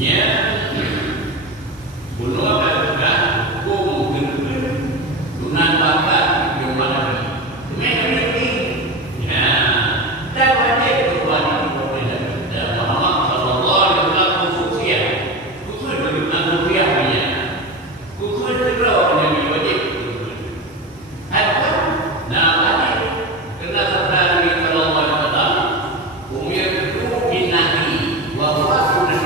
nya bunuh adalah hukum dunan bakat yang mana mereka ini ya tak wajib berbuat kepada Muhammad sallallahu alaihi wasallam khususnya khusus bagi manusianya khusus juga yang wajib apa nah tadi kena sabda Nabi sallallahu alaihi wasallam umir itu binahi wa huwa sunnah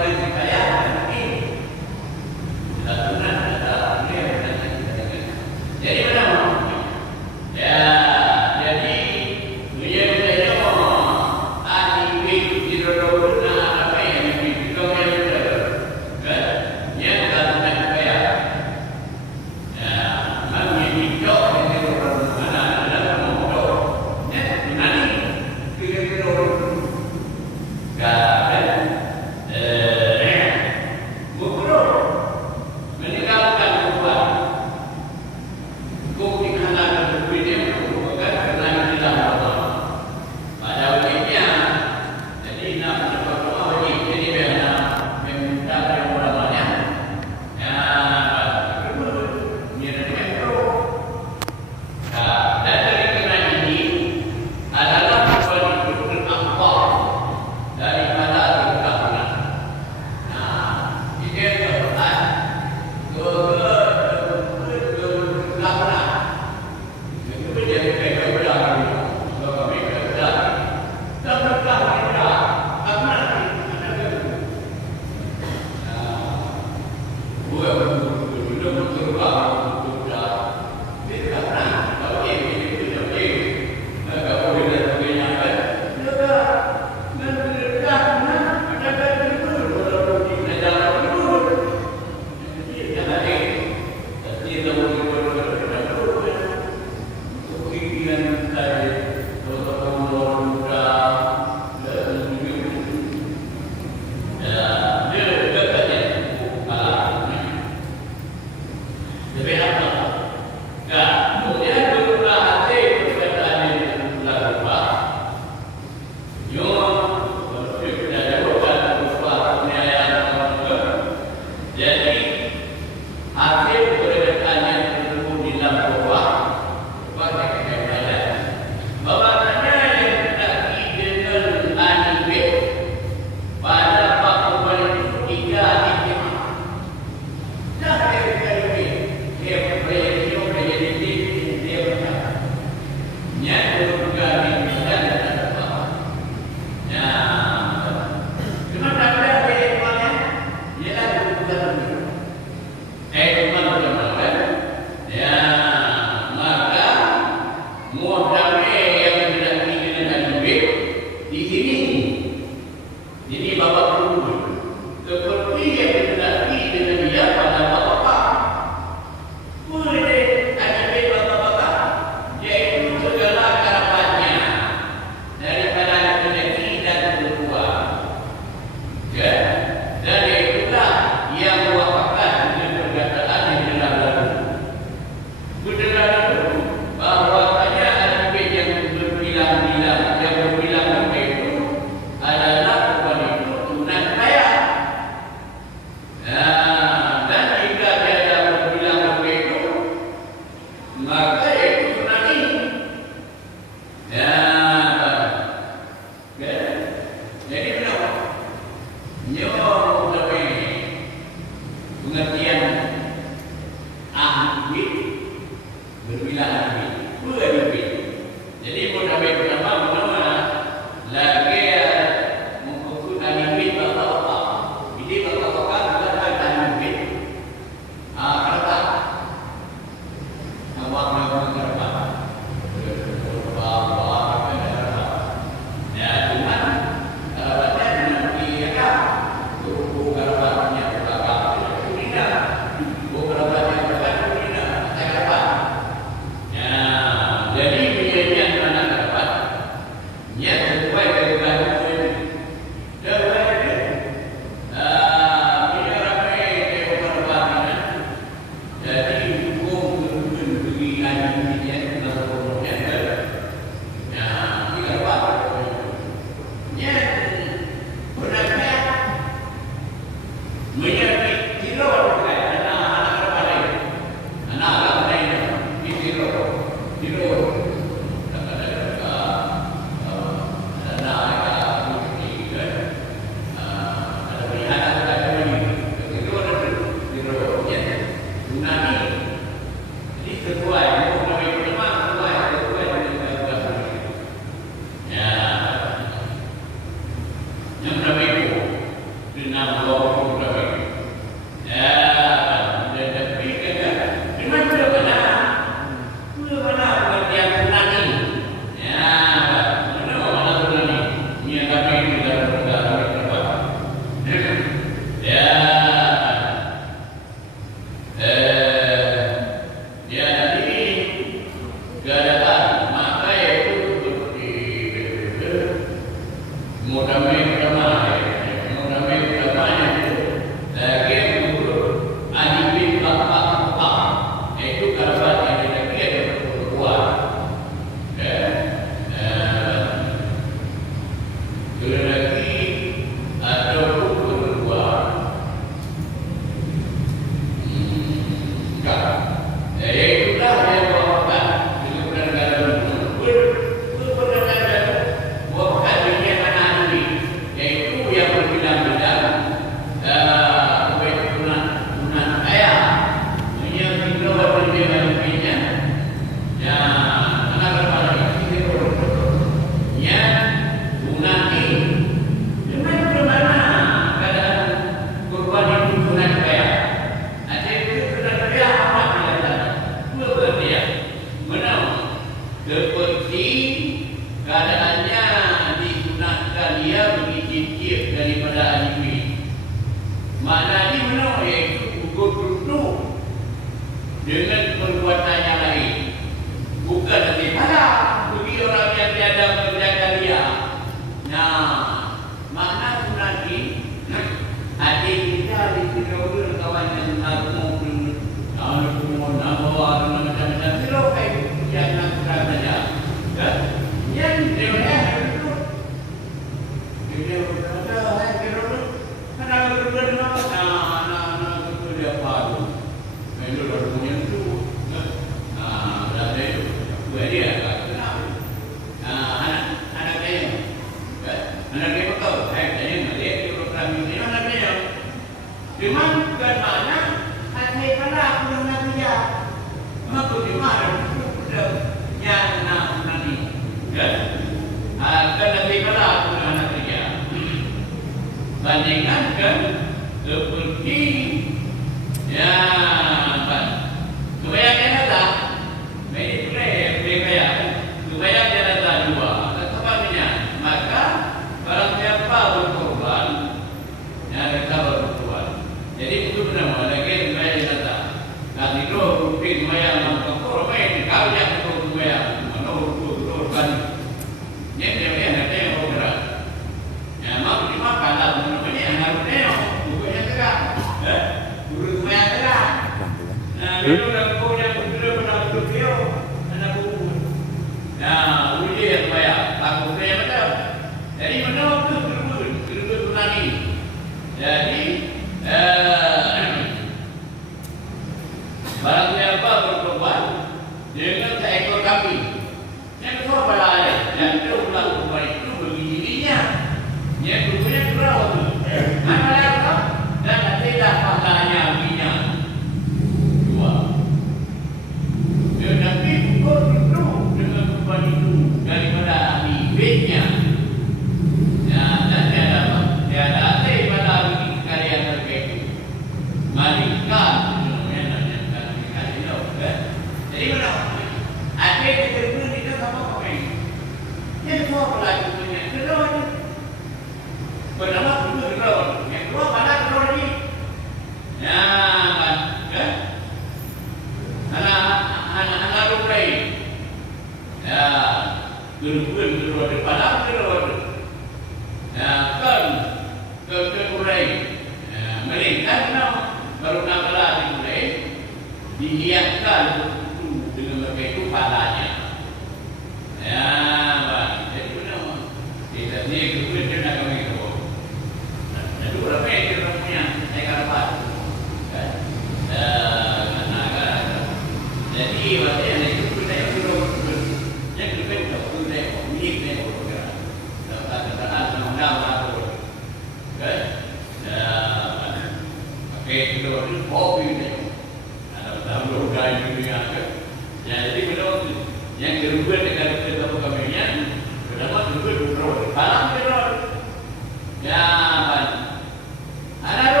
Anak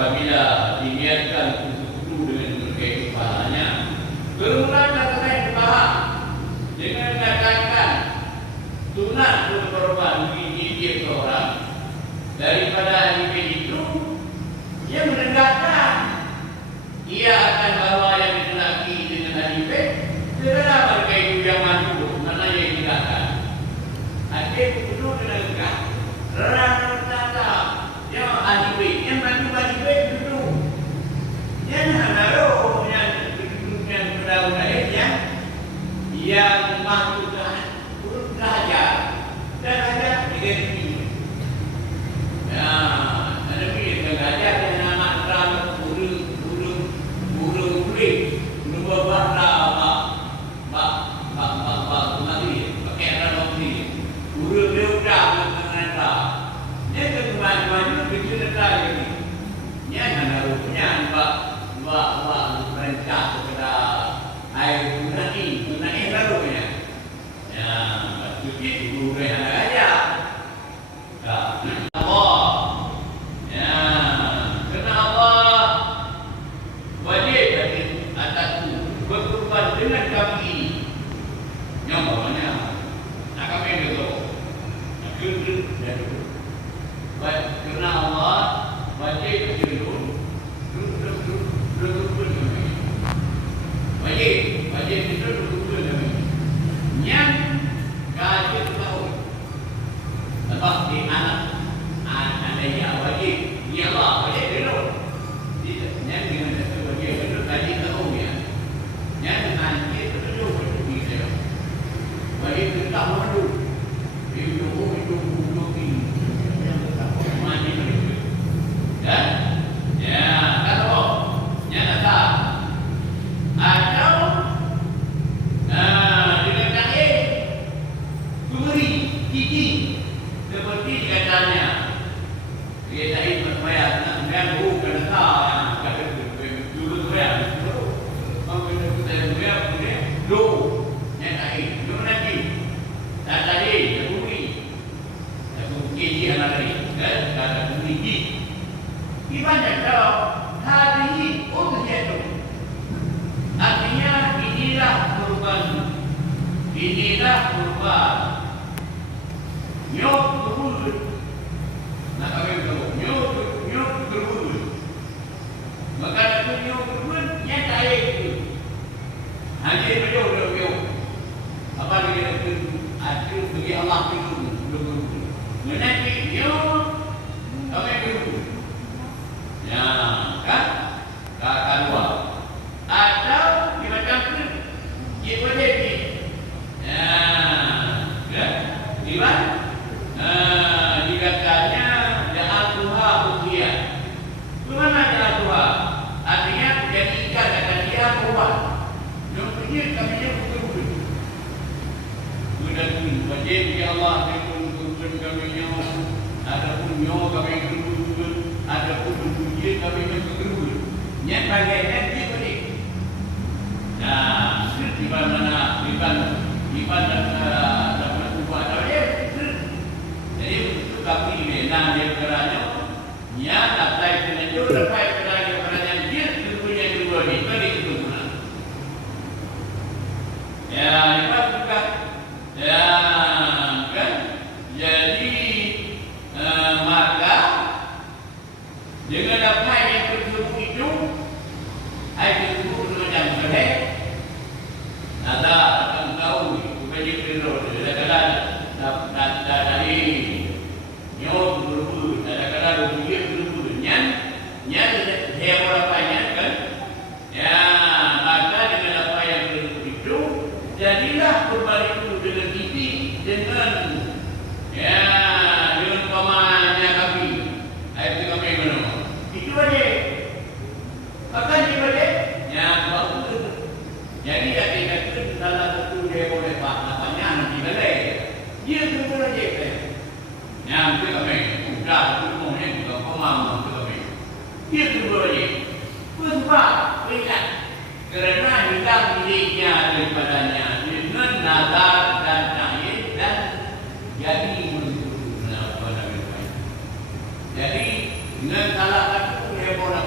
apabila dibiarkan kutu dengan berbagai kepalanya, kerumunan lain faham dengan mengatakan sunat berkorban bagi dia seorang daripada ahli bait itu, ia menegakkan ia akan bawa yang lelaki dengan ahli bait segala mereka itu yang maju, mana yang ditegakkan. Adik kutu dengan tegak terang tata yang ahli bait, yang maju ahli bait dulu, yang naruh yang berdaulat yang maju turun raja dan raja diganti. Ya, Nabi dengan raja yang nama Ram burung kulit, burung bakra mati, pakai ram mati, burung leuda dengan ram. Dia kemana-mana bikin raja ini. Dia naruhnya buat perintah kepada air tunai barunya. Ya, begitu guru yang raja. Allah. Ya, kerana Allah wajib bagi atasku berkorban dengan kami ini. Yang bawahnya nak kami betul. Nak kerja dulu. Kerana Allah wajib bagi dulu. Wajib itu dulu kami. Yang kaji tahu. Lepas di anak yang wajib, ya Allah wajib dulu. Yang dengan itu wajib dulu kaji tahu ya. Yang nanti itu dulu bisa. Wajib itu tahu dulu. Itu ini. Mandi dulu. Dan ya kalau nyata atau dengan kaki beri gigi seperti katanya dia tadi berbayar dengan bukan kata kata dulu bayar dulu kita bayar punya do yang tadi do nanti dan tadi beri gigi anak tadi kan kata beri gigi gimana kalau hari untuk itu. Artinya inilah kurban. Nyok berbulu. Nak kami beritahu. Nyok berbulu. Maka itu nyok berbulu, nyata itu. Hanya beliau. Apa dia itu bagi Allah itu berbulu. Menanti nyok kami berbulu. Ya, kan? Kata dua. Atau dimacam pun dia boleh di dikatanya jahat Tuhan usia. Bagaimana jahat Tuhan? Artinya jadi ikan akan dia kuat. Yang pergi kami yang betul. Sudah pun wajib ya Allah berkumpul kami yang ada pun nyawa kami berkumpul, ada pun ujian kami yang berkumpul. Yang bagainya dia boleh. Nah, di mana dan dapat ubah dia. Jadi kami benar dia kerana dia dapat menunjuk dapat kerana dia punya dua ni bagi kebetulan. Ya, lepas juga ya kan. Jadi maka dengan apa yang tersebut itu ai tersebut macam mana? Ada akan tahu wajib dulu kadang-kadang dari nyok berbulu kadang-kadang dia berbulu nyan dia berapanya kan ya maka dengan apa yang berbulu itu jadilah kurban itu dengan gigi dengan ya dengan pamannya kami itu kami menunggu itu aja maka dia boleh ya bagus jadi kata salah satu dia boleh apanya nanti boleh dia betul aja kan yang kita kami sudah semuanya kita paham kita kami dia betul aja sebab lihat kerana kita miliknya daripadanya dengan nazar dan ta'id dan jadi menurut jadi dengan salah satu dia boleh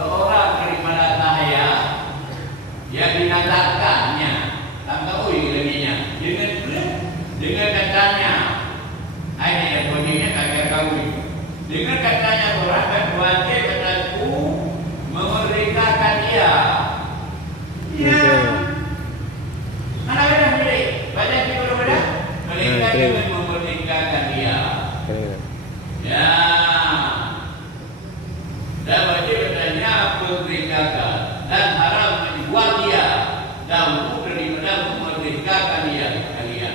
seorang daripada saya yang dinatakannya tahu ilmunya dengan katanya ini yang bunyinya kagak kawin dengan katanya orang dan wajib kataku memerdekakan dia ya anak-anak milik baca kita berbeda mereka ingin memerdekakan dia ya dan wajib katanya memerdekakan dan haram membuat dia dan daripada memerdekakan dia kalian.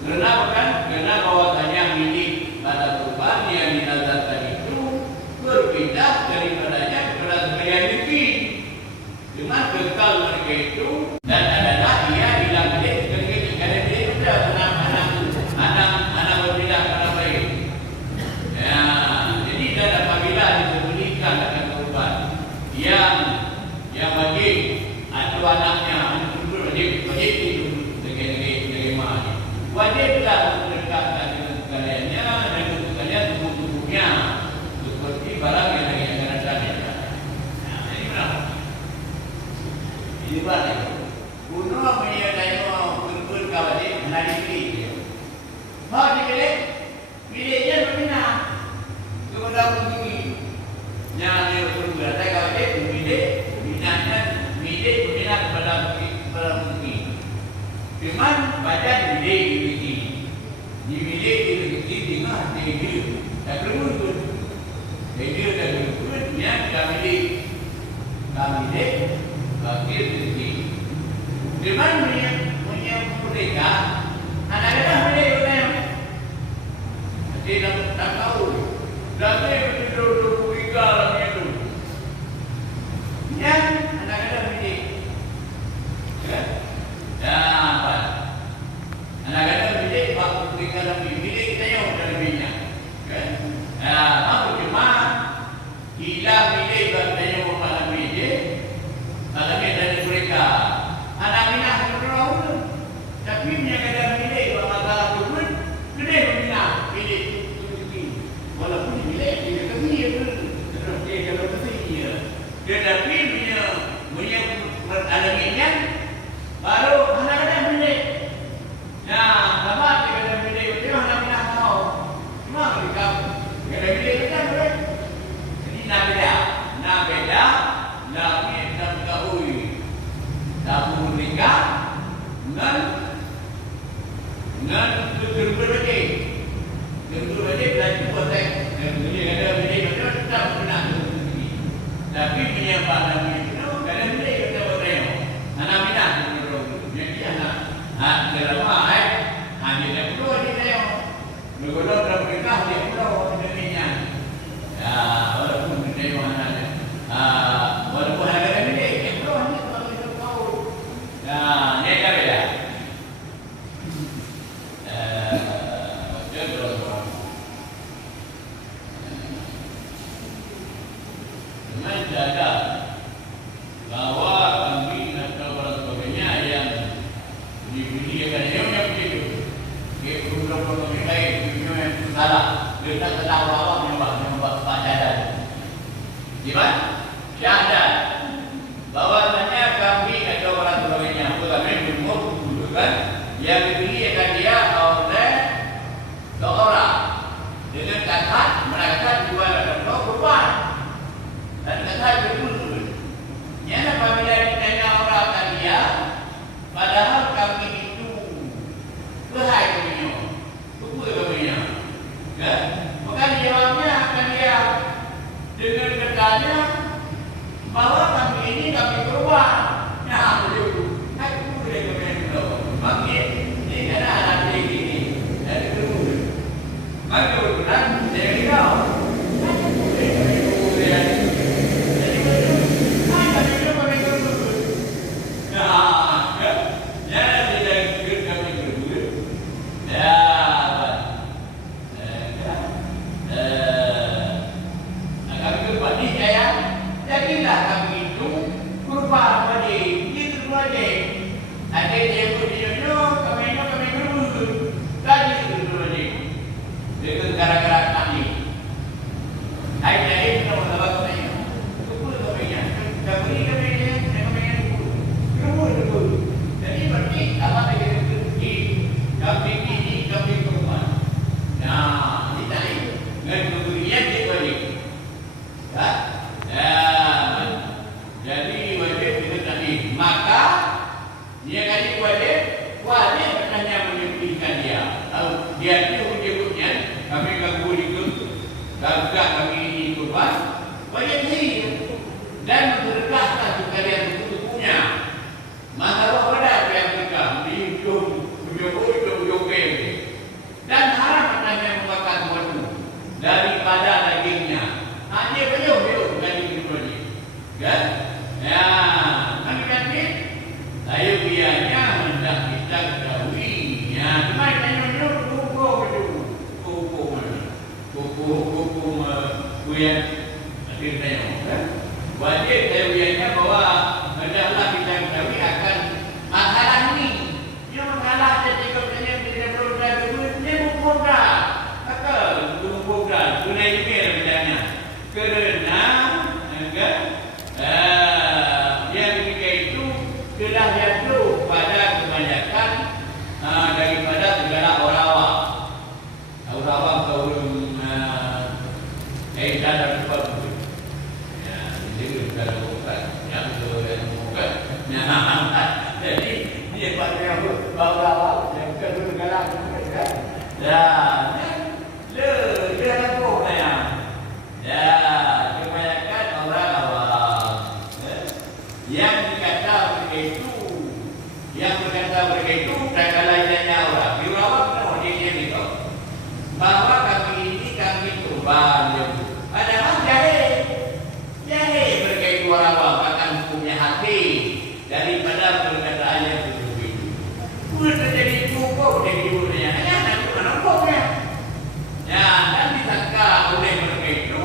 Kenapa kan? Karena bahwasanya milik pada korban yang dinazarkan itu berpindah daripadanya kepada sekalian negeri dengan kekal mereka itu dan adalah ia hilang milik ketika milik itu anak berpindah kepada baik. Ya, jadi dan apabila disembunyikan akan korban yang wajib atau anaknya wajib itu bagaimana wajiblah mendekatkan dengan sekaliannya dan untuk kalian tubuh-tubuhnya seperti barang yang akan datang. Nah, ini berapa? Ini berapa? Kuno menyadari berburu kawin menari pilih. Mau dipilih? Pilihnya berbina. Kemudian begini. Yang dia berada kawin pilih. Bina kepada bumi. Firman baca dibidik dengan dibidik. Tak perlu pun. Dibidik dan berikut yang kami bakir rezeki. Firman punya mereka anak-anak mereka tidak tahu. Tapi betul-betul ikhlas itu. Yang anak-anak milik anak-anak milik waktu berikan lebih milik kita yang sudah lebihnya apa cuma hilang milik kita yang memahami milik alami dari mereka anak minah berlalu tapi menyatakan milik masalah turun gede minah milik walaupun milik dia kami terus dia kalau betul tetapi punya alaminya baru anak-anak milik. Nah, sama kita milik itu anak-anak tahu. Cuma mereka milik kita boleh. Jadi nak beda, nak mengetahui. Tahu mereka dengan berbeda. Berbeda berarti boleh. Jadi ada milik itu tetap benar. Tapi punya pada milik itu kadang milik kita boleh. Anak minat jadi anak dalam hanya perlu dia bergolong dalam mereka dia perlu deminya ya walaupun dia mana walaupun ada milik dia perlu hanya kalau kita tahu ya ni kan beda menjaga bahwa kambing atau barang sebagainya yang dibeli akan yang begitu. Dia program-program yang lain, yang salah. Dia tak tahu awak menyembah pacaran. Gimana? Syahadat bahwasanya kambing atau barang sebagainya kami mengumpulkan yang dibeli akan dia oleh seorang dengan kata mereka jual atau kurban dan kata betul. Yang apabila ditanya orang tadi padahal kami itu berhai kami buku kami maka jawabnya akan dia dengan katanya bahwa kami ini kami keluar begitu aku boleh kami keluar makin ini ada anak ini dari keluar maka berulang dari kau gara-gara kami. Ayat ini ujian nanti tengok kan. Wajib saya ujiannya bahwa hendaklah kita ketahui akan masalah ini. Dia masalah ketika kita tidak program dia program. Apa program? Guna email misalnya. Kerana kan dia ketika itu telah jatuh pada kebanyakan daripada segala orang awam. Orang awam kaum Aisyah dan sebab itu. Ya, ini kalau bukan, yang itu yang bukan. Jadi dia pakai apa? Bawa yang kedua galak kan? Ya, dia apa ya? Ya, kebanyakan orang awam. Yang dikata begitu, tak kalah lainnya orang. Di awam kan dia itu. Bahawa kami ini kami tumbal yang padahal jahil berkait orang awam akan hukumnya hati daripada perkataan yang begitu. Sudah terjadi cukup dari dunia hanya nanti menempoknya. Ya, dan disangka oleh mereka itu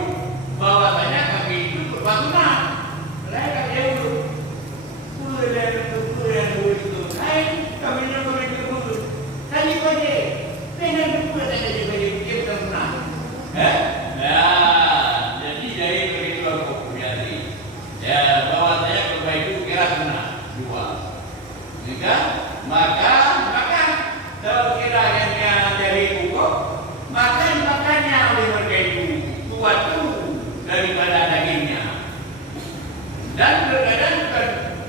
bahwasanya kami itu berbangunan. Mereka jauh. Kami itu dulu. Kali pada dengan dua saja dia bukan benar. Ya, jadi dari peristiwa komunikasi. Ya, bahwa saya kebaikan kira benar dua. Maka kalau kira yang dari hukum, makanya oleh mereka itu suatu daripada dagingnya. Dan terkadang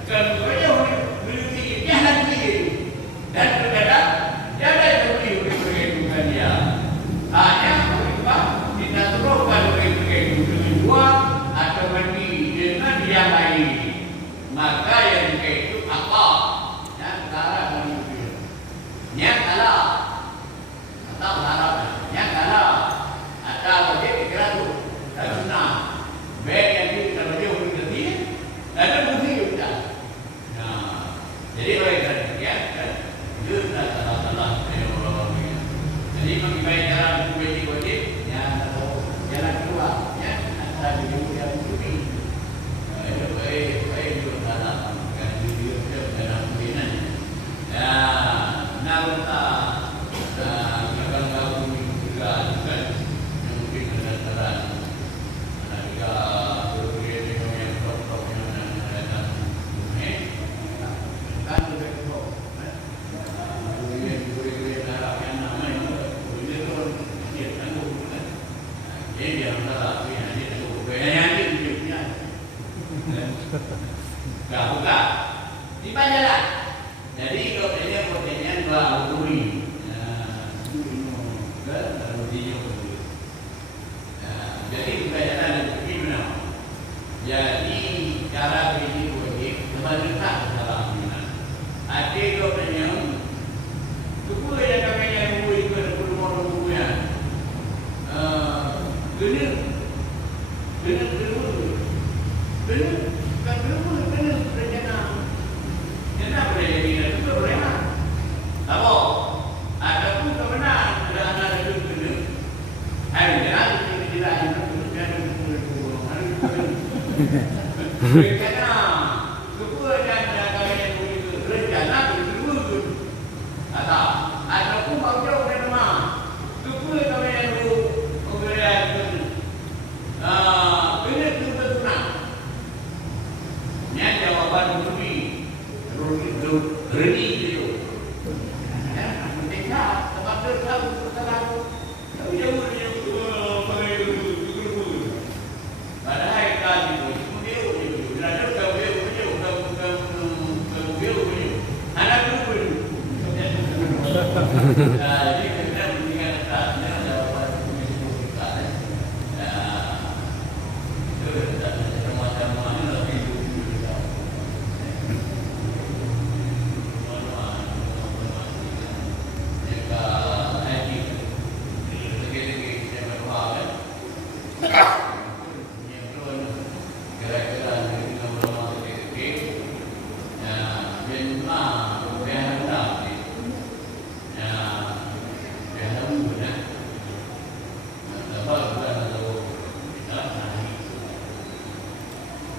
keduanya memiliki hati dan terkadang tiada yang memiliki dia. Hanya berubah kita teruskan oleh mereka itu dengan dua atau mandi dengan yang lain. Maka yang mereka itu apa? Yang salah menunjuk. Yang salah atau harap. Yang salah atau wajib dikira itu tak benar. Baik yang kita wajib untuk dia ada bukti juga. Nah, jadi oleh kerana ya, itu salah. Jadi mengibai cara wajib yang atau jalan keluar ya antara diri yang bukti. Itu baik juga salah kan diri dalam pembinaan. Ya, namun kalau kau juga kan mungkin ada cara ada berbeda dengan yang top yang ada kan lebih top. Buka di jalan. Jadi kalau dia pertanyaan dua auri, jadi buka jalan itu gimana? Jadi cara ini wajib sebenarnya salah gimana? Ada kalau pertanyaan, tujuh yang kami yang buat itu ada perlu bukunya. Benar, kan benar rencana. Rencana boleh jadi itu boleh lah. Apa? Ada pun kebenaran ada anak itu benar. Hari jalan tidak ada rencana. Semua dan kalian itu rencana betul. Ada pun kau jauh dari rumah. Semua kalian itu benar. Benar itu benar. Yang jawaban bumi ready itu. Ya, mereka tempat terlalu terlalu. Tapi jauh dia pakai dulu. Padahal kali itu dia ada kau anak dulu. Jadi kita mendingan tanya jawaban bumi kita. Ya, itu semacam mana lebih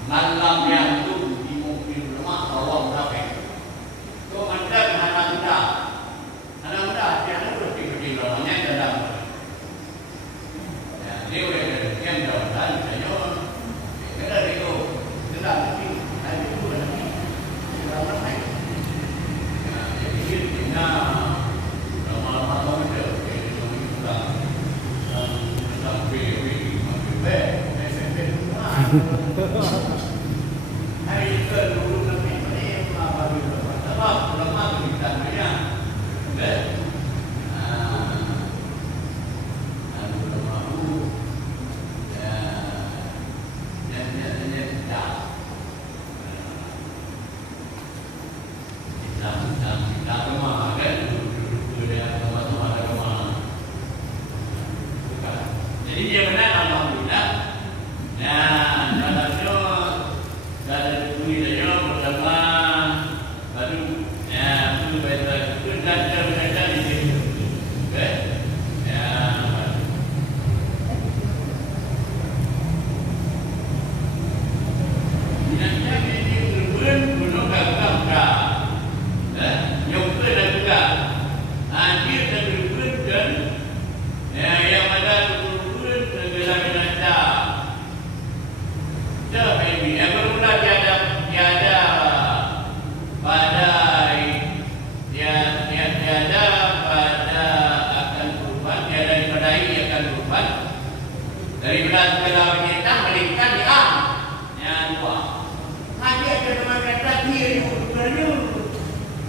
malam yang tu di mobil rumah bawang berapa? So anda anak muda jangan berpikir namanya dalam. Ya, dia boleh yang dalam tanya, kita itu dalam itu ada itu lagi dalam apa? Ya, jadi kita lama-lama tahu dia itu kita sampai hari itu dulu kami ini apa dulu? Sebab lama kita punya, jadi dia benar alhamdulillah. Nah, dalamnya dari dunia pertama baru itu baiklah itu dan di sini. Okey. Ya. Ini turun gunung Kakak. Yang kedua juga. Akhir dan turun dan yang ada turun segala-galanya. Yang bermula tiada badai, tiada pada akan berubah, tiada badai akan berubah. Daripada segala kita melingkar diam. Yang dua, hanya kedua kata dia bernyur,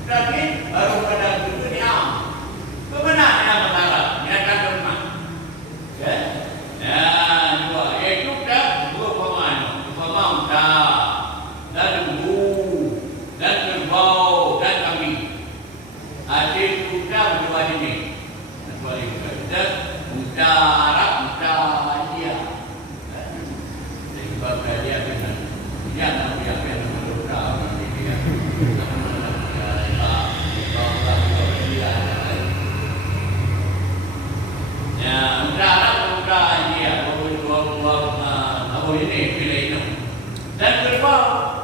tapi baru pada itu diam. Kemana yang berharap? Yang akan bermak. Dan kerbau dan kambing. Adik kuda berdua ini. Dua kuda. Kuda Arab, kuda India. Jadi kuda dia dengan dia nak dia kuda dia. Ya, kuda Arab, kuda India. Apa ini pilih itu. Dan kerbau.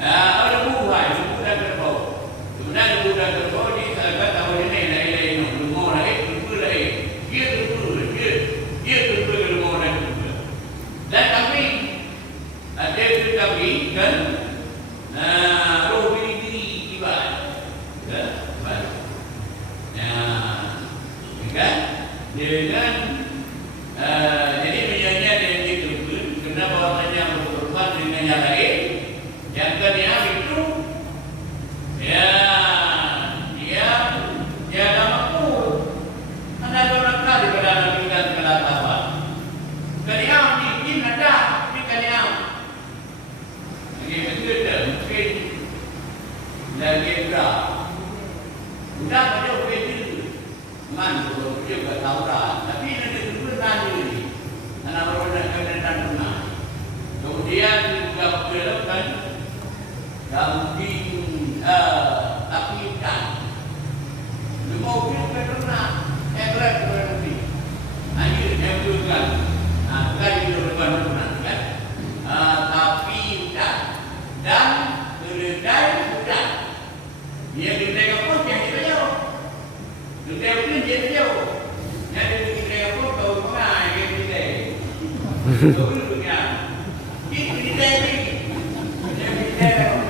Ada buah, budak kerbau. Sebenarnya budak kerbau ni sahabat tahu ini lain-lain, lumur lain, lumur lain. Dia lumur lumur dan lumur. Dan kami ada itu kami kan, roh diri tiba, kan? Kan? Dengan jadi menyanyi dia itu kenapa bahasanya berkorban dengan yang lain. Yang kedua itu dia dah mampu. Anda berapa kali berada di dalam apa? Kalian mungkin ada, tapi kalian betul mungkin lagi berapa? Sudah pada begitu, mandu juga tahu dah. Tapi nanti itu tadi, anak berada kemudian rumah. Kemudian juga berlakukan kambing tapi ikan. Lemau itu karena berat berarti. Hanya yang bukan. Bukan itu bukan kan? Tapi ikan dan keledai bukan. Dia keledai apa? Yang itu jauh. Keledai itu dia jauh. Yang keledai apa? Tahu mana yang keledai? Tahu punya. Ini keledai ni. Yang keledai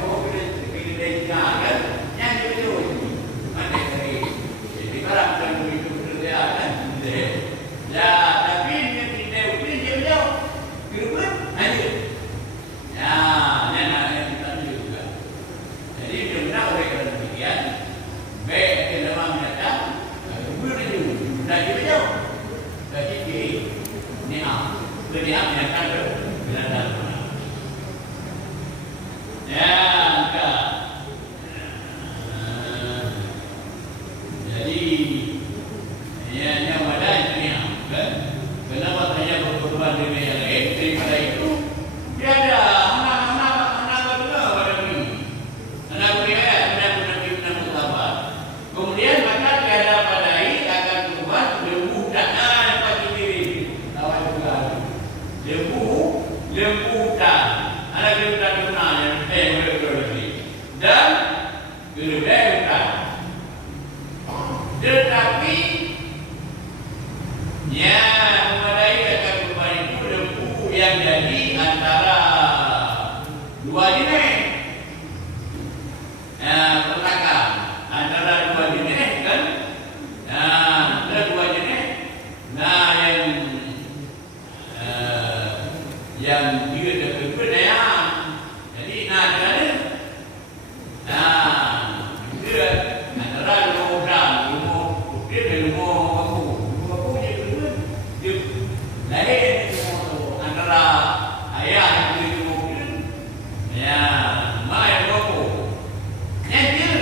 lembu hutan. dia hutan benar yang berproduksi dan keledai hutan. Tetapi yang memadai akan kurban itu lembu yang jadi antara dua jenis. Pertama antara dua jenis kan. Antara dua jenis. Yang dia kedua daya. Jadi ada dia antara lumur gram, lumur dia dan lumur aku dia kedua dia lain antara ayah dia lumur ya mai aku yang dia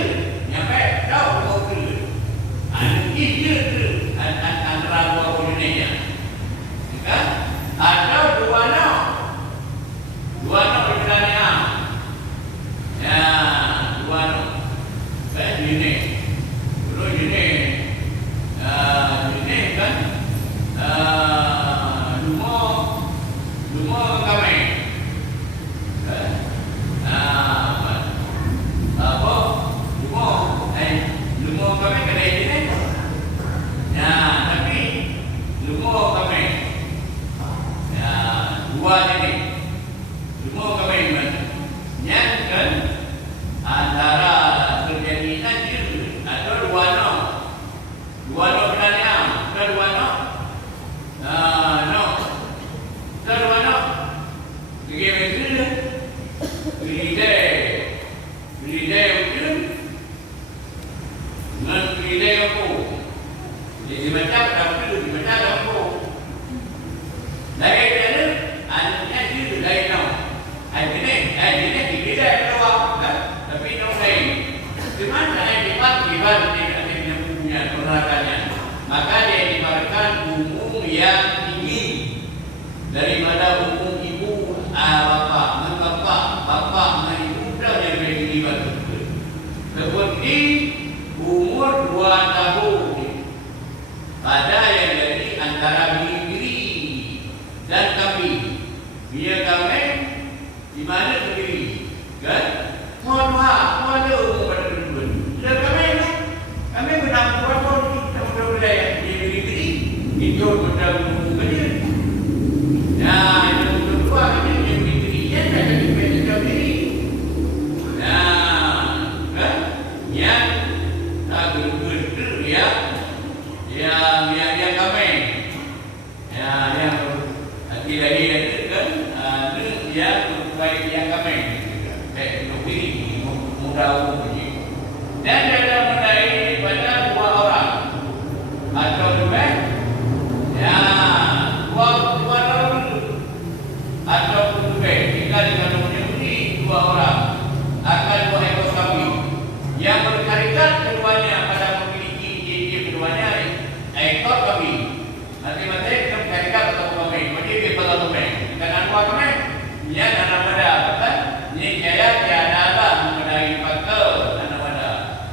nyampe tahu lumur dia dia antara dua jenisnya kan atau dua perbedaannya ya dua ini dulu ini kan lumur kami lumur kami kedai ini ya tapi lumur kami ya dua ini lumur kami yang kan antara terjadi najis atau dua benarnya kedua bagaimana lidai itu dengan lidai aku jadi macam aku lagi ada anaknya itu lagi Akhirnya tidak keluar, tapi lain. Di mana yang dibuat dia punya peralatannya. Maka dia dipakai umum yang tinggi daripada umum ibu bapak ibu dah yang lebih tinggi betul. Seperti umur 2 tahun pada yang jadi antara biri dan kambing. Dia kambing di mana berdiri kan? Mohon ada umum pada kedua. Dan kami menang berapa budaya di berdiri itu benar umum saja. Nah, yang kedua kami yang berdiri yang ada di berdiri. Nah, kan? Yang tak berdiri yang kami yang tidak kan? Yang baik yang kami lebih mudah umumnya dan dalam mengenai pada dua orang atau lebih ya dua orang atau lebih jika dikandungnya ini dua orang akan 2 ekor kambing yang berkaitan keduanya pada memiliki ciri keduanya ekor kambing nanti kita berkaitan atau kambing jadi pada kambing dengan dua kambing ya dalam pada kan ini kaya tiada mengenai faktor dalam pada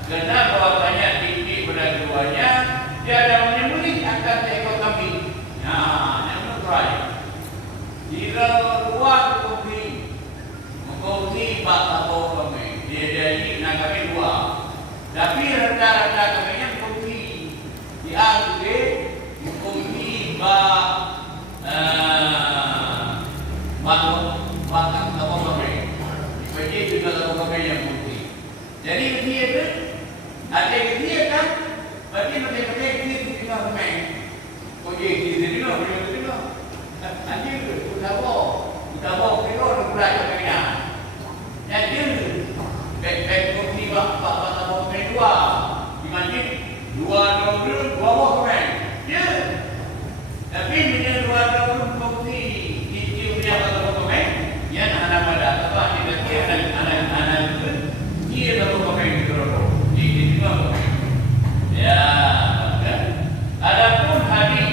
kerana bahwasanya tinggi pada keduanya tiada menyembelih akan seekor kambing. Yang betul. Jika dua mengkongsi bapak kambing dia jadi nak kambing dua. Tapi rata-rata kambingnya mengkongsi diambil mengkongsi bahkan apa kambing. Jadi juga kambing yang putih. Jadi dia tu ada dia kan bagi mereka dia juga kambing. Okey, dia juga nanti kita bawa kita berat kambingnya. Jadi baik putih bapak kambing dua. Imagine dua bawa kambing. Ya. Tapi bila dua putih itu dia bawa kambing. Ya, anak pada apa dia anak itu dia bawa kambing terus. Dia juga kambing. Ya, kan? Adapun hadis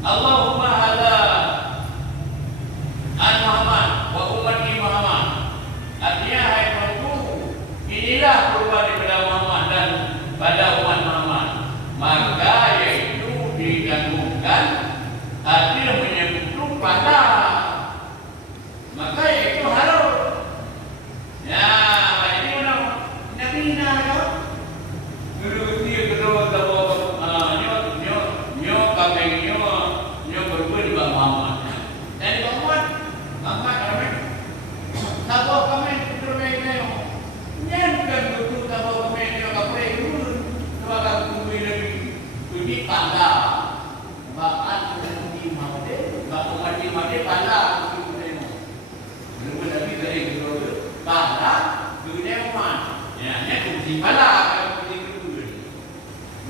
Allahumma hadza an Muhammad wa ummati Muhammad. Artinya hai Tuhanku, inilah kurban daripada Muhammad dan pada umat Muhammad. Maka yaitu digantungkan artinya pandang. Maka itu harus. Ya, ini mana? Nabi nak. Guru dia kedua nyo kami nyo berbuat di bawah Muhammad. Dan di bawah Muhammad kami, tabah kami bermain nyo. Nyankan betul tabah kami nyo kapre dulu. Sebab kami lagi pergi pandang. Bahkan di mana? Bahkan di mana pandang? Belum Nabi dari kedua pandang dunia mana? Ya, ni kunci pandang.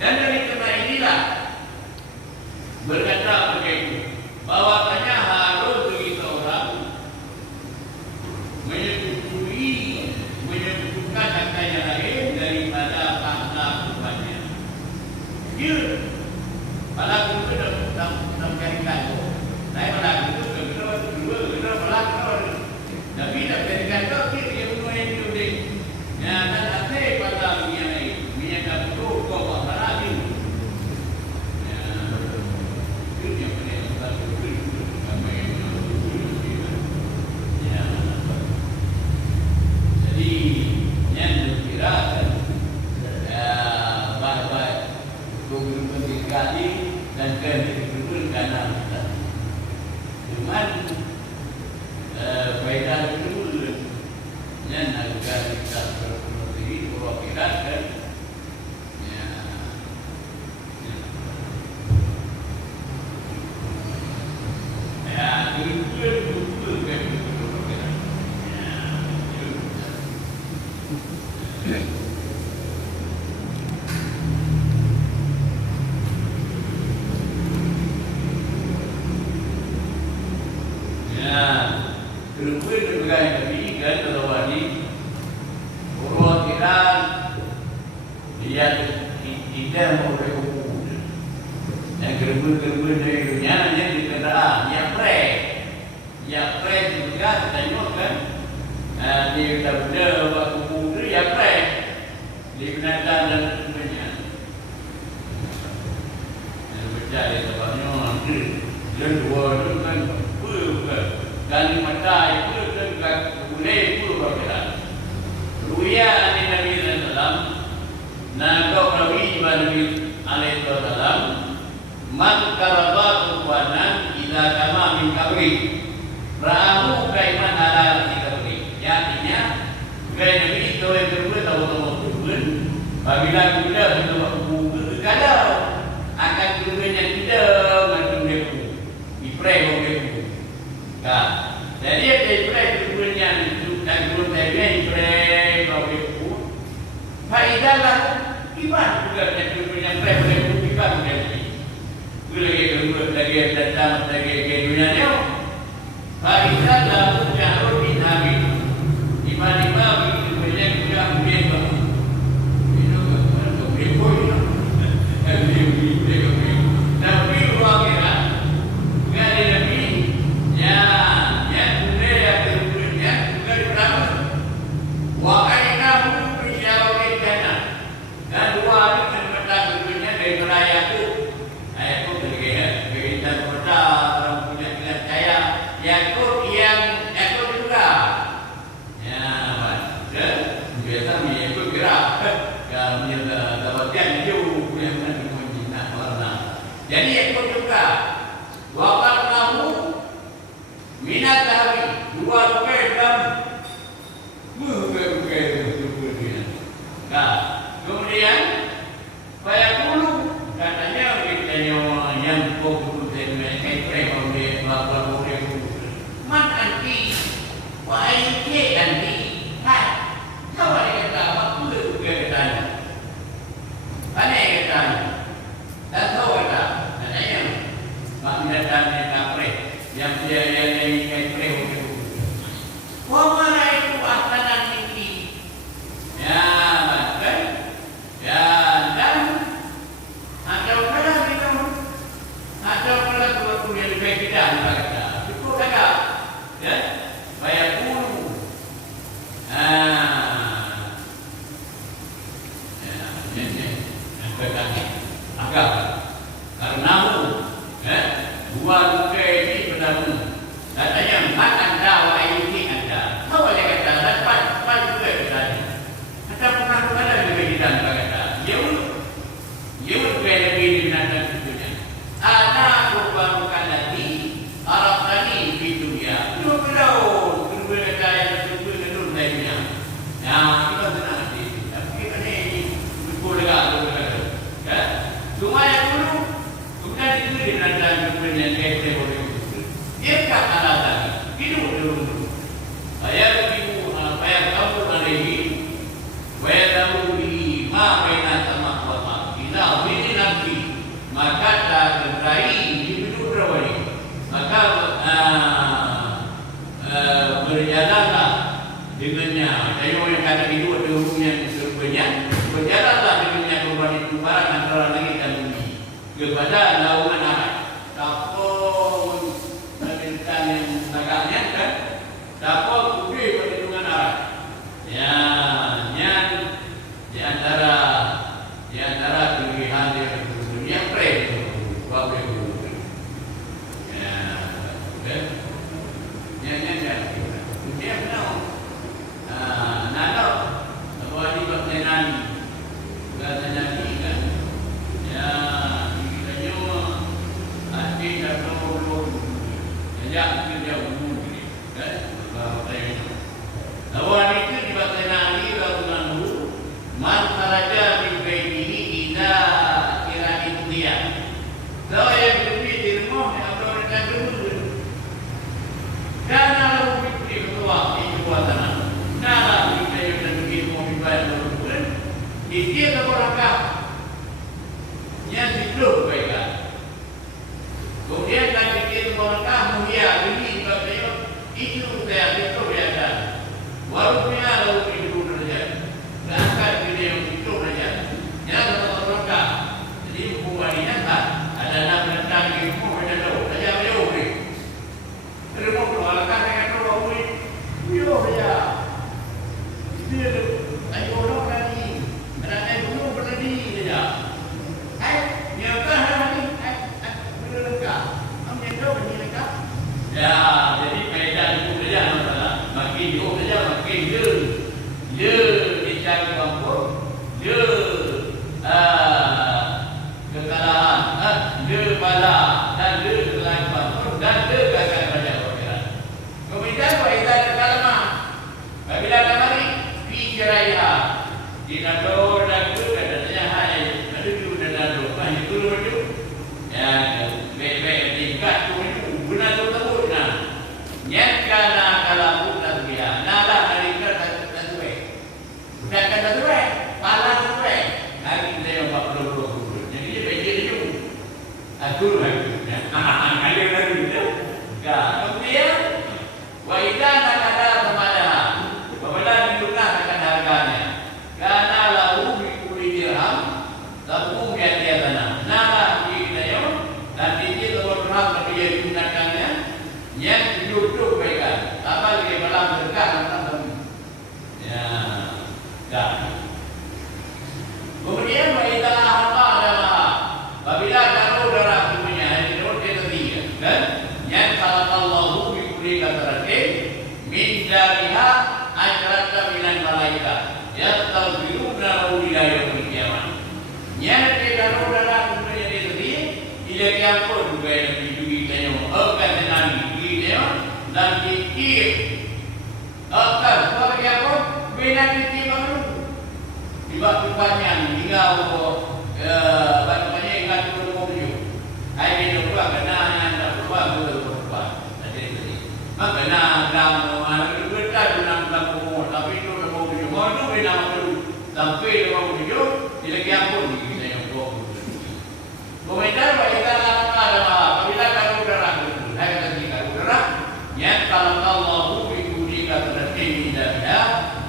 Dan dari karena inilah berkata begitu bahwasanya harus bagi seorang menyebutkan kata yang lain daripada kata Tuhannya. Dia pada itu dalam kaitan itu. Saya pada itu kedua pelakon. Tapi tak kaitan itu dia mulai diudik. Ya, dan ada pada yang lain. Minyak kapur kau dan kehidupan kanan kita. Cuman faedah dulu yang agar kita berpikir berpikiran kan. Ya, dulu kan. Berkumpul berbagai Nabi dan terwadi perwakilan dia tidak mau berkumpul dan gerbu-gerbu dari dunia hanya dikenal yang pre juga tengok kan di benda berkumpul itu yang pre digunakan dan semuanya yang berjaya sebabnya dan dua itu kan dan mata itu juga boleh pun bergerak. Ruya di Nabi Sallam, nakau Nabi Alaihi Wasallam, man karabatu wanan ila kama min kabri, ramu kaiman ala kabri. Artinya, gaya Nabi itu yang kedua tahu turun. Apabila kita sudah buku kalau akan turunnya kita macam dia dipre boleh. Nah, jadi ada turunnya dan turun dari pre bahawa faedahlah iman juga dan turunnya pre boleh iman jadi boleh turun dari datang dari dunia ni faedahlah jauh di nabi iman begitu banyak juga kemudian itu berikut tapi orang kira dari nabi jadi ekor juga wakal kamu minat hari dua pedang nah kemudian saya dulu katanya yang fokus dengan ekor dia melakukan man anti wah ini anti hai kau ada kata apa dulu katanya aneh katanya dan tahu tak datangnya kapre yang dia yang kapre itu. Wah mana itu makanan ini? Ya, kan? Ya, dan ada orang itu, ada orang tua punya lebih kita kata, cukup kata, ya, bayar dulu. Agak karena dua luka ini kepadamu. Katanya, man anda wa ayuhi anda. Tahu dia kata, dapat juga katanya. Kata pernah kepada juga di dalam kata. Yud lebih binatang tentunya. Ana rupa-rupa lagi Arab tani di dunia. Dua belau, kedua kata yang kedua kedua lainnya. Nah, kita tenang hati. Tapi ini berkolega. Ya, cuma yang dulu bukan itu binatang tentunya yang boleh. Dia kata lagi, hidup dulu. Ayat ibu, ayat kamu alaihi, ayat kamu di ma baina sama kuat. Kita ini nanti maka tak terkait di hidup rawani. Maka berjalanlah dengannya. Saya yang kata hidup dulu yang serupanya, berjalanlah dengannya korban itu barang antara langit dan bumi kepada naungan arat. Takut menentang yang agaknya kan? Takut kubri perlindungan arat. Ya, di antara pilihan yang dunia pre boleh ya kan dia benar nado bahwa di bagian katanya kan ya kita nyawa hati dan perlu ya kerja umum kan bahwa lawan itu di bagian ini lalu man kharaja min baitihi idza kira itu dia. Kalau yang berdiri di rumah yang berada di rumah, karena lalu berdiri ketua di sebuah tanah, karena kita yang berdiri di rumah dibayar berbulan, di setiap orangkah yang hidup baiklah. Kemudian kan di setiap orangkah mulia ini sebabnya itu saya itu biasa. Walaupun lalu hidup terjadi. Angkat dia yang itu saja. Jangan terlalu. Jadi hubungan ini tak ada nak menentang ilmu ada tahu. Saja beliau beri. Ilmu keluarkan dengan tahu beri. Beliau saja. Dia ayo orang tadi. Ada dulu berdiri saja. Dia kan hari beliau lengkap. Ambil tahu beri lengkap. Ya, jadi faedah itu saja masalah. Makin jauh saja makin cari kampur, dia kekalahan, dia bala dan dia kekalahan kampur dan dia gagal pada orang. Kemudian kita kekalahan. Apabila kami bicara tidak tahu dan juga katanya hai ada tu dan ada banyak tu ya baik tingkat tu benar tu tahu nah yang kana kalau pun dia nalah hari kita dan kata tu pala tu hari kita yang 40 jadi dia bagi dia atur lagi ada lagi tu kemudian wa idza nakada tamada apabila dilunakan harganya karena lahu bikuli dirham tabung dia tanah nala di dayo dan dia terhormat tapi dia digunakannya yang hidup baikkan apa dia malam berkah ya. Kemudian baiklah apa adalah apabila kalau darah punya ini dia ketiga kan yang sallallahu bi kulli qatratin min dariha ajrata minan malaika yastaghfiruna lahu ila yaumil qiyamah yang kalau darah punya dia ketiga dia kiampun juga yang didugikannya akan tenang dia dan dikir akan kalau kiampun bina kita baru di waktu panjang hingga apa namanya hingga 27 hari ini juga kena yang tak berubah berubah ada itu maka nak dalam kita dalam umur tapi itu 27 mau tu bina baru sampai 27 dia lagi ampun kita yang 20 komentar baiklah apa adalah apabila kalau darah saya kata kalau darah yang kalau Allah bukti kata tidak ada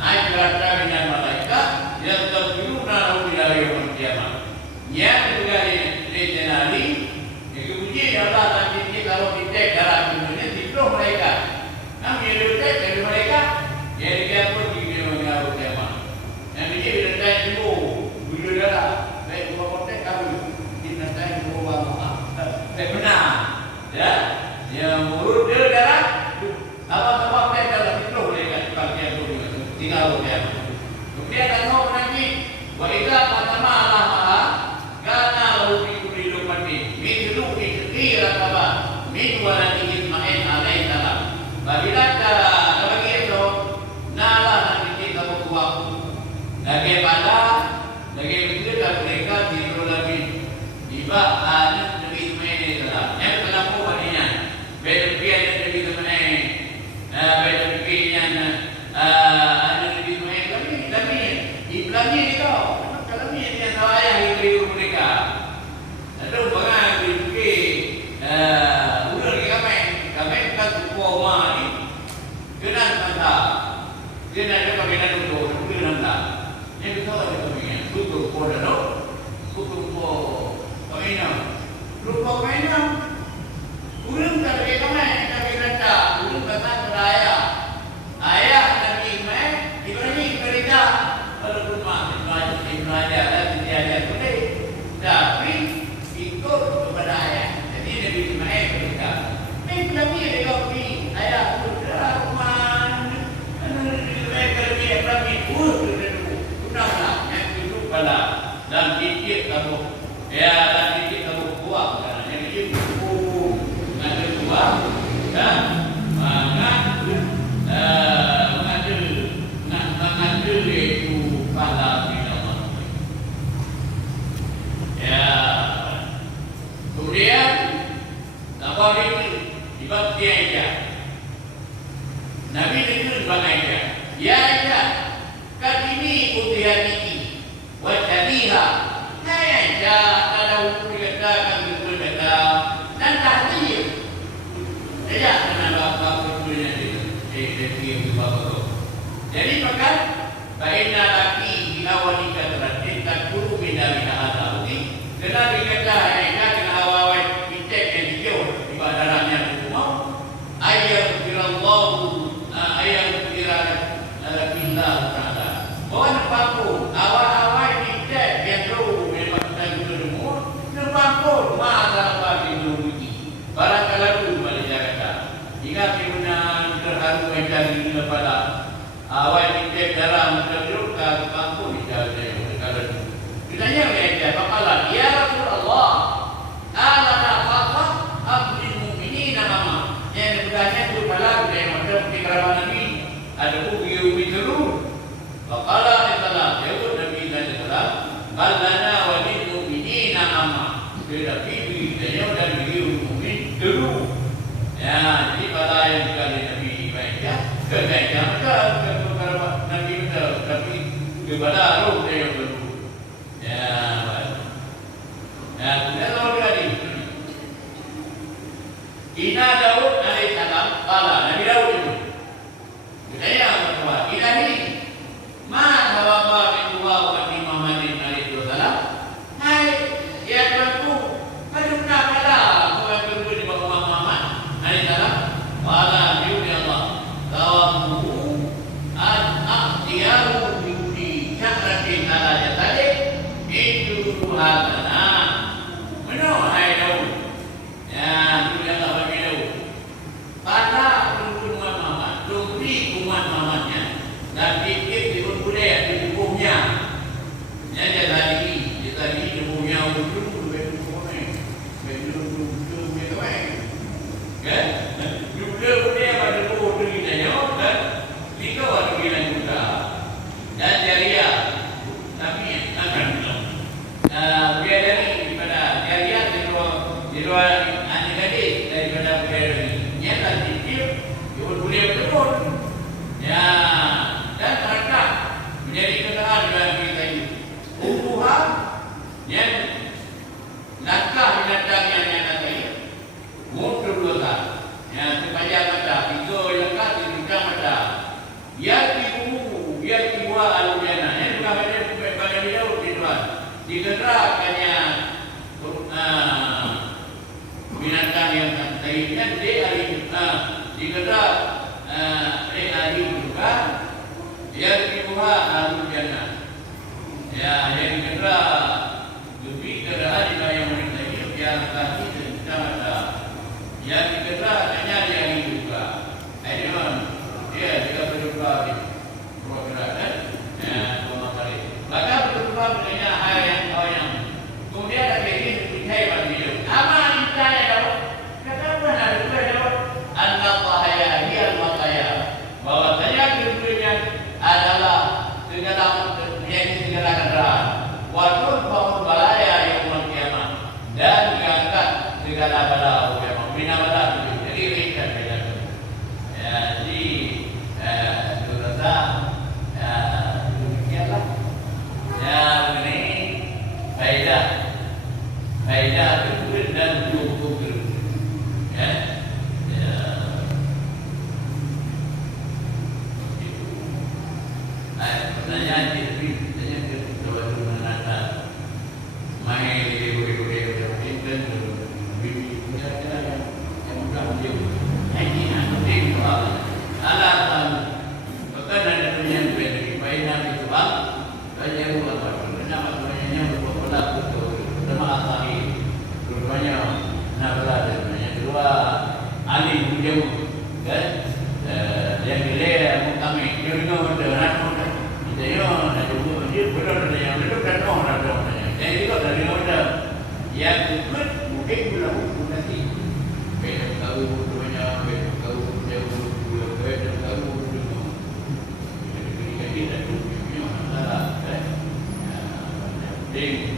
ajrata minan malaika yastaghfiruna lahu ila yaumil qiyamah. Yang juga dijenali kemudian Allah nanti kalau kita darah dunia itu mereka. Kami diutek dari mereka jadi dia pun di yaumil qiyamah. Yang dia diutek dulu bulu darah baik buat kontek kamu diutek dulu benar. Ya. Yang urut dia darah apa-apa yang dalam itu boleh kan bagian tu tinggal dia. Kemudian kalau nanti wa idza qatama Allah maha kana lahu fi kulli lumatin min ruhi kathira kaba min waladihi ma'in alaihi salam. Bila kalau itu nala nanti kita buat lagi pada lagi begitu dan mereka tidur lagi tiba anak Nabi Ismail salam. Yang kenapa wadinya berpian Nabi Ismail berpian anak Nabi Ismail tapi Ibrahim itu kalau ni yang tahu ayah itu mereka ada orang berfikir ular kami kita kuat ni kena mata dia nak kami untuk kena mata yang kita ada kami untuk kodono untuk kami lupa kami urang dari kami kata urang kata raya ayah Nabi Ismail Ibrahim kerja walaupun Ibrahim ada dia ada boleh tapi ikut kepada ayah jadi Nabi Ismail kerja Ibrahim ada kopi ayah Rahman mereka dia Ibrahim udahlah yang itu pada dan dikit kamu ya dan dikit kamu kuat yang itu ada kuat dan mengadu itu pada Allah ya kemudian apa itu ibad dia aja Nabi itu sebagainya ya aja kan ini ujian ini wajadiha saya aja ada hukum dikatakan berbeda dan tahdir saya kenapa berbeda di bawah jadi maka baina laki awalika terakhir guru bina bina alauti kena dikata ayat kena awal pitek yang dijauh di badannya semua ayat firallahu ayat billah taala bahwa napapun awal-awal pitek yang jauh memang kita semua napapun masa bagi dulu barang kalau balik kata jika kita terharu mencari kepada awal pitek dalam terjun ke kampung dicari kalau ditanya oleh dia faqala ya Rasulullah alana faqa abdul mu'minin nama yang sebenarnya itu kalau dia macam pikiran Nabi ada bukti terus faqala sallallahu alaihi Nabi sallallahu balana wa lil mu'minin nama tidak pilih dia dan diri mukmin terus ya jadi pada yang dikali Nabi baiknya kebaikan Nabi betul tapi kepada roh dia yang baru ya kemudian Allah tadi Ina Daud alaihissalam kala Nabi Daud itu ditanya bahwa ilahi ma sawaba min wa Nabi Muhammadin alaihissalam hai ya Tuhanku bagaimana pada kau yang berbuat di bawah Muhammad alaihissalam wala biudi Allah tawamu al-aqtiyahu biudi syahratin ala jatalik itu hadana menolak Daud ya itu yang Allah bagi Daud pada umat Muhammad diberi umat Muhammadnya dan dikit diberi budaya di hukumnya ya jadi hukumnya ujung kan budaya pada hukum kita dan jika waktu bilang juga dan jariah tapi akan dia dari pada jariah di luar aneh gadis daripada budaya ini nyata dikir budaya betul ya dan mereka menjadi kendaraan dalam kita ini hubungan yang langkah binatang yang nyata ini muncul dosa yang sepanjang mata tiga langkah di bidang mata Yati wa al-jana yang bukan pada beliau tuan digerakkannya binatang yang tadinya dia hari digerak hari juga Yati wa al-jana ya yang digerak lebih dari hari yang mereka yang kasih dan kita ada yang digerak bina bala tu. Jadi ringkas saja. Ya, jadi itu rasa demikianlah. Ya, ini faedah itu dan cukup. Ya. Pertanyaan kita coba menata main di boleh internet punya yang mudah dia ini nanti soal alasan bahkan ada punya dari mainan itu bang banyak buat nama semuanya berpola betul nama asali rupanya nabla dan banyak dua ahli punya kan yang dia kami dia dengan Dia ada dia benar yang benar kan orang ada. Jadi itu dari orang yang ikut mungkin belum nanti. Betul tahu punya betul tahu dia betul tahu dulu. Jadi kita itu punya masalah. Jadi